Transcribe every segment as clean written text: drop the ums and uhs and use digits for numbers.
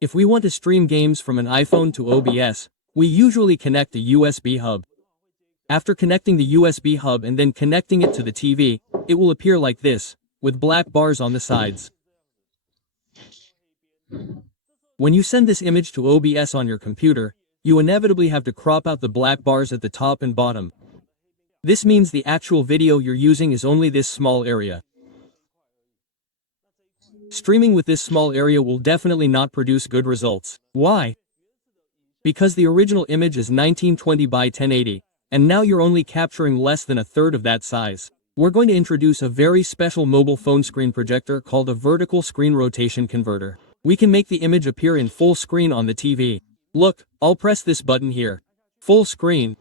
If we want to stream games from an iPhone to OBS, we usually connect a USB hub. After connecting the USB hub and then connecting it to the TV, it will appear like this, with black bars on the sides. When you send this image to OBS on your computer, you inevitably have to crop out the black bars at the top and bottom. This means the actual video you're using is only this small area. Streaming with this small area will definitely not produce good results. Why? Because the original image is 1920 by 1080, and now you're only capturing less than a third of that size. We're going to introduce a very special mobile phone screen projector called a vertical screen rotation converter. We can make the image appear in full screen on the TV. Look, I'll press this button here. Full screen.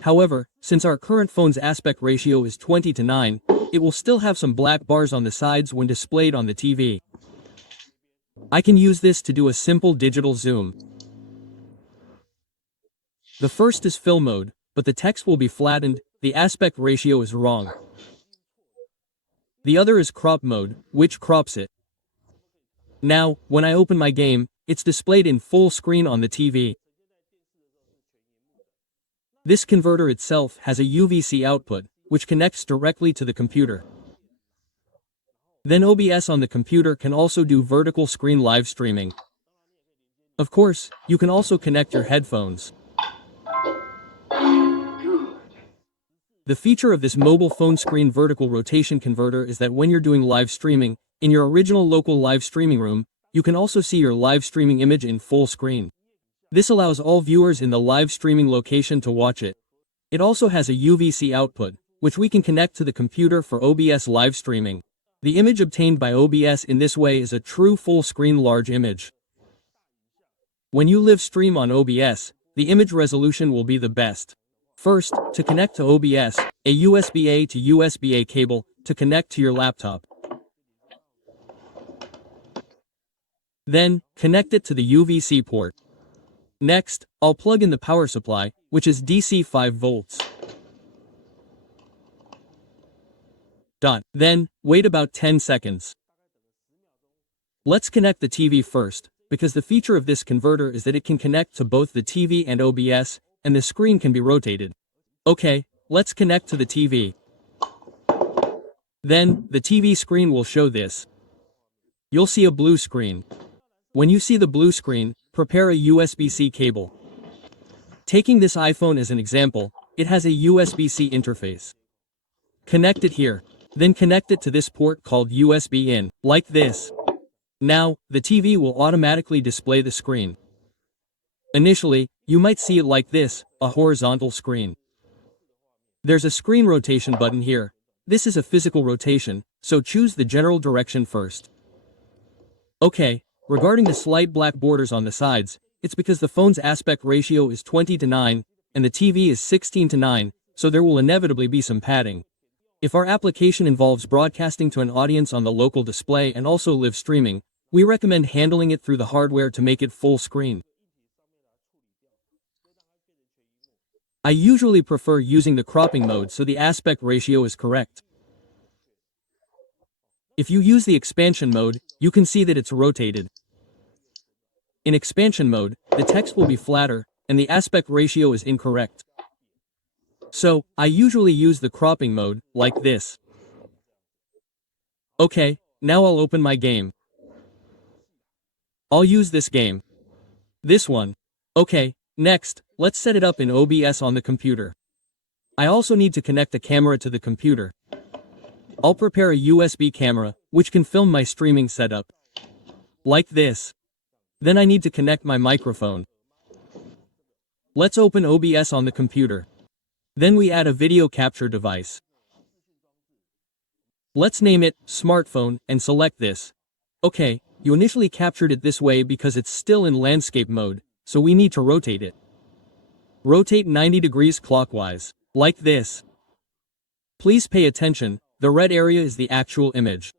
However, since our current phone's aspect ratio is 20:9, it will still have some black bars on the sides when displayed on the TV. I can use this to do a simple digital zoom. The first is fill mode, but the text will be flattened, the aspect ratio is wrong. The other is crop mode, which crops it. Now, when I open my game, it's displayed in full screen on the TV. This converter itself has a UVC output, which connects directly to the computer. Then OBS on the computer can also do vertical screen live streaming. Of course, you can also connect your headphones. The feature of this mobile phone screen vertical rotation converter is that when you're doing live streaming, in your original local live streaming room, you can also see your live streaming image in full screen. This allows all viewers in the live streaming location to watch it. It also has a UVC output, which we can connect to the computer for OBS live streaming. The image obtained by OBS in this way is a true full screen large image. When you live stream on OBS, the image resolution will be the best. First, to connect to OBS, a USB-A to USB-A cable to connect to your laptop. Then, connect it to the UVC port. Next, I'll plug in the power supply, which is DC 5 volts. Then, wait about 10 seconds. Let's connect the TV first, because the feature of this converter is that it can connect to both the TV and OBS, and the screen can be rotated. Okay, let's connect to the TV. Then, the TV screen will show this. You'll see a blue screen. When you see the blue screen, prepare a USB-C cable. Taking this iPhone as an example, it has a USB-C interface. Connect it here. Then connect it to this port called USB in, like this. Now, the TV will automatically display the screen. Initially, you might see it like this, a horizontal screen. There's a screen rotation button here. This is a physical rotation, so choose the general direction first. Okay, regarding the slight black borders on the sides, it's because the phone's aspect ratio is 20:9, and the TV is 16:9, so there will inevitably be some padding. If our application involves broadcasting to an audience on the local display and also live streaming, we recommend handling it through the hardware to make it full screen. I usually prefer using the cropping mode so the aspect ratio is correct. If you use the expansion mode, you can see that it's rotated. In expansion mode, the text will be flatter, and the aspect ratio is incorrect. So, I usually use the cropping mode, like this. Okay, now I'll open my game. I'll use this game. This one. Okay, next, let's set it up in OBS on the computer. I also need to connect a camera to the computer. I'll prepare a USB camera, which can film my streaming setup. Like this. Then I need to connect my microphone. Let's open OBS on the computer. Then we add a video capture device. Let's name it smartphone and select this. Okay, you initially captured it this way because it's still in landscape mode, so we need to rotate it. Rotate 90 degrees clockwise, like this. Please pay attention, the red area is the actual image.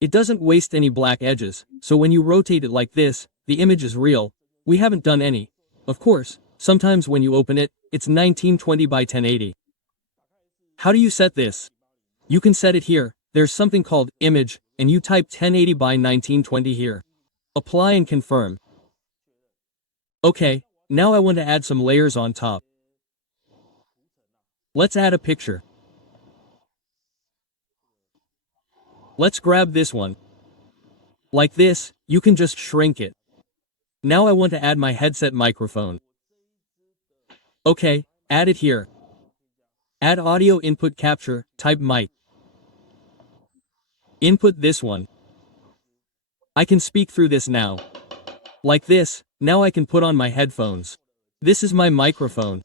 It doesn't waste any black edges, so when you rotate it like this, the image is real. We haven't done any. Of course, sometimes when you open it, it's 1920 by 1080. How do you set this? You can set it here. There's something called image and you type 1080 by 1920 here. Apply and confirm. Okay, now I want to add some layers on top. Let's add a picture. Let's grab this one. Like this, you can just shrink it. Now I want to add my headset microphone. Okay, add it here. Add audio input capture, type mic. Input this one. I can speak through this now. Like this, now I can put on my headphones. This is my microphone.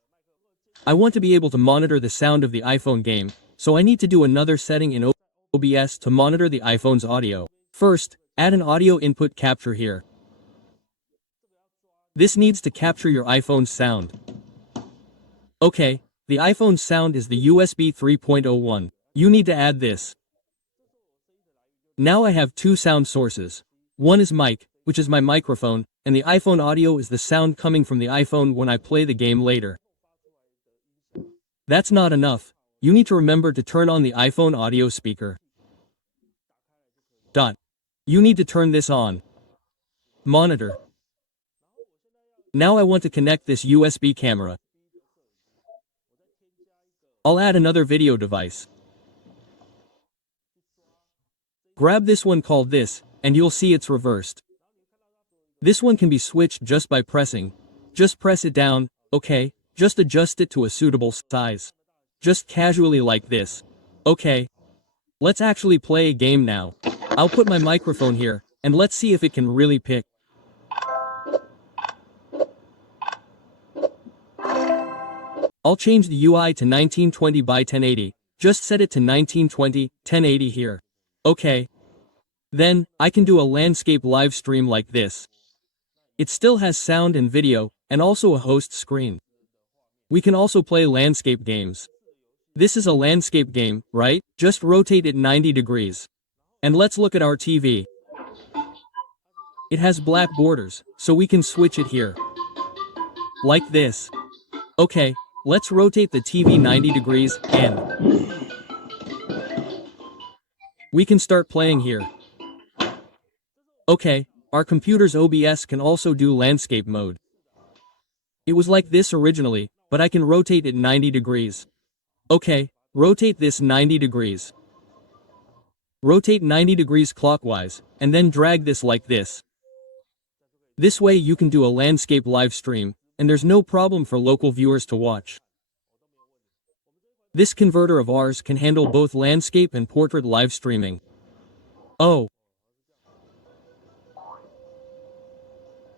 I want to be able to monitor the sound of the iPhone game, so I need to do another setting in OBS to monitor the iPhone's audio. First, add an audio input capture here. This needs to capture your iPhone's sound. Okay, the iPhone's sound is the USB 3.01. You need to add this. Now I have two sound sources. One is mic, which is my microphone, and the iPhone audio is the sound coming from the iPhone when I play the game later. That's not enough. You need to remember to turn on the iPhone audio speaker. You need to turn this on. Monitor. Now I want to connect this USB camera. I'll add another video device. Grab this one called this, and you'll see it's reversed. This one can be switched just by pressing. Just press it down, okay, just adjust it to a suitable size. Just casually like this. Okay. Let's actually play a game now. I'll put my microphone here, and let's see if it can really pick. I'll change the UI to 1920 by 1080. Just set it to 1920, 1080 here. Okay. Then, I can do a landscape live stream like this. It still has sound and video, and also a host screen. We can also play landscape games. This is a landscape game, right? Just rotate it 90 degrees. And let's look at our TV. It has black borders, so we can switch it here. Like this. Okay, let's rotate the TV 90 degrees, and we can start playing here. Okay, our computer's OBS can also do landscape mode. It was like this originally, but I can rotate it 90 degrees. Okay, rotate this 90 degrees. Rotate 90 degrees clockwise, and then drag this like this. This way you can do a landscape live stream, and there's no problem for local viewers to watch. This converter of ours can handle both landscape and portrait live streaming. Oh.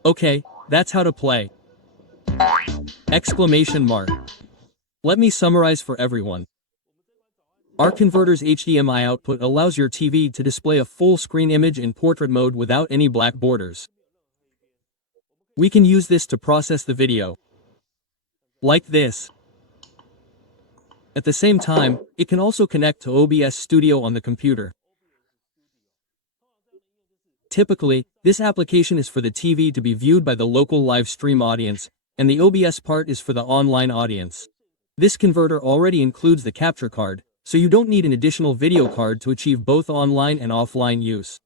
Okay, that's how to play. Exclamation mark. Let me summarize for everyone. Our converter's HDMI output allows your TV to display a full screen image in portrait mode without any black borders. We can use this to process the video. Like this. At the same time, it can also connect to OBS Studio on the computer. Typically, this application is for the TV to be viewed by the local live stream audience, and the OBS part is for the online audience. This converter already includes the capture card, so you don't need an additional video card to achieve both online and offline use.